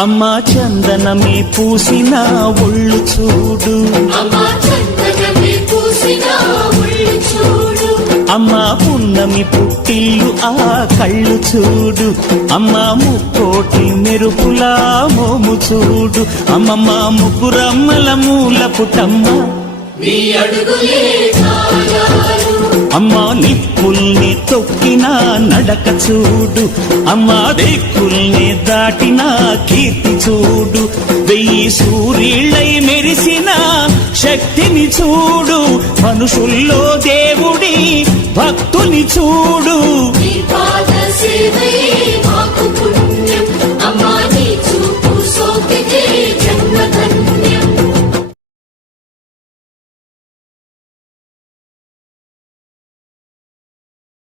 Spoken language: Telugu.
అమ్మా చందనమే పూసిన ఒళ్ళు చూడు, అమ్మా పున్నమి పుట్టిల్లు ఆ కళ్ళు చూడు, అమ్మా ముక్కోటి మెరుపులా మోము చూడు, అమ్మమ్మ ముగ్గురమ్మల మూల పుటమ్మ అమ్మా నిప్పుల్ని తొక్కిన నడక చూడు, అమ్మా దిక్కుల్ని దాటిన కీర్తి చూడు, 1000 సూర్యుళ్ళై మెరిసిన శక్తిని చూడు, మనుషుల్లో దేవుడి భక్తుని చూడు.